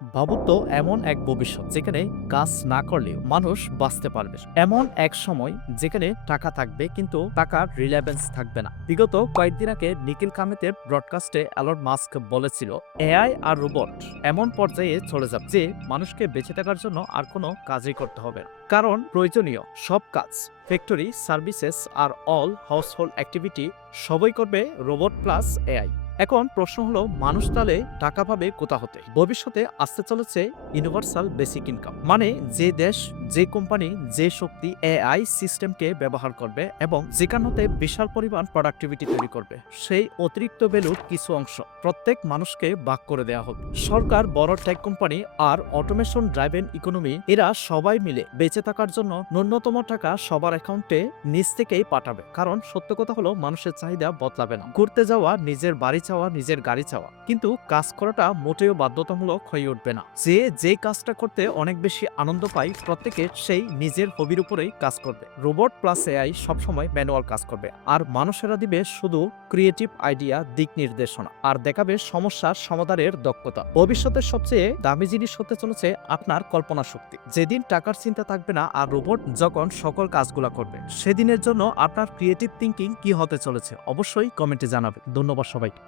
ভাবুন তো এমন এক ভবিষ্যৎ যেখানে কাজ না করলেও মানুষ বাঁচতে পারবে। এমন এক সময় যেখানে টাকা থাকবে কিন্তু টাকার রিলেভেন্স থাকবে না। বিগত কয়েকদিন আগে নিখিল কামেতের ব্রডকাস্টে এলন মাস্ক বলেছিল এআই আর রোবট এমন পর্যায়ে চলে যাবে যে মানুষকে বেঁচে থাকার জন্য আর কোনো কাজই করতে হবে না। কারণ প্রয়োজনীয় সব কাজ, ফ্যাক্টরি, সার্ভিসেস আর অল হাউসহোল্ড অ্যাক্টিভিটি সবই করবে রোবট প্লাস এআই। এখন প্রশ্ন হলো মানুষ তাহলে টাকা পাবে কোথা হতে? ভবিষ্যতে আসতে চলেছে ইউনিভার্সাল বেসিক ইনকাম, মানে যে দেশ, যে কোম্পানি, যে শক্তি এআই সিস্টেমকে ব্যবহার করবে এবং যেখানে বিশাল পরিমাণ প্রোডাক্টিভিটি তৈরি করবে, সেই অতিরিক্ত ভ্যালুর কিছু অংশ প্রত্যেক মানুষকে ভাগ করে দেওয়া হবে। সরকার, বড় টেক কোম্পানি আর অটোমেশন ড্রাইভেন ইকোনমি, এরা সবাই মিলে বেঁচে থাকার জন্য ন্যূনতম টাকা সবার অ্যাকাউন্টে নিজ থেকেই পাঠাবে। কারণ সত্য কথা হলো মানুষের চাহিদা বদলাবে না। ঘুরতে যাওয়া, নিজের বাড়ি চাওয়া, নিজের গাড়ি চাওয়া, কিন্তু কাজ করাটা মোটেও বাধ্যতামূলক হয়ে উঠবে না। যে কাজটা করতে অনেক বেশি আনন্দ পায় প্রত্যেকে সেই নিজের হবির উপরেই কাজ করবে। রোবট প্লাস এআই সবসময় ম্যানুয়াল কাজ করবে আর মানুষেরা দিবে শুধু ক্রিয়েটিভ আইডিয়া, দিক নির্দেশনা আর দেখাবে সমস্যার সমাধানের দক্ষতা। ভবিষ্যতের সবচেয়ে দামি জিনিস হতে চলেছে আপনার কল্পনা শক্তি। যেদিন টাকার চিন্তা থাকবে না আর রোবট যখন সকল কাজগুলা করবে, সেদিনের জন্য আপনার ক্রিয়েটিভ থিঙ্কিং কি হতে চলেছে অবশ্যই কমেন্টে জানাবেন। ধন্যবাদ সবাইকে।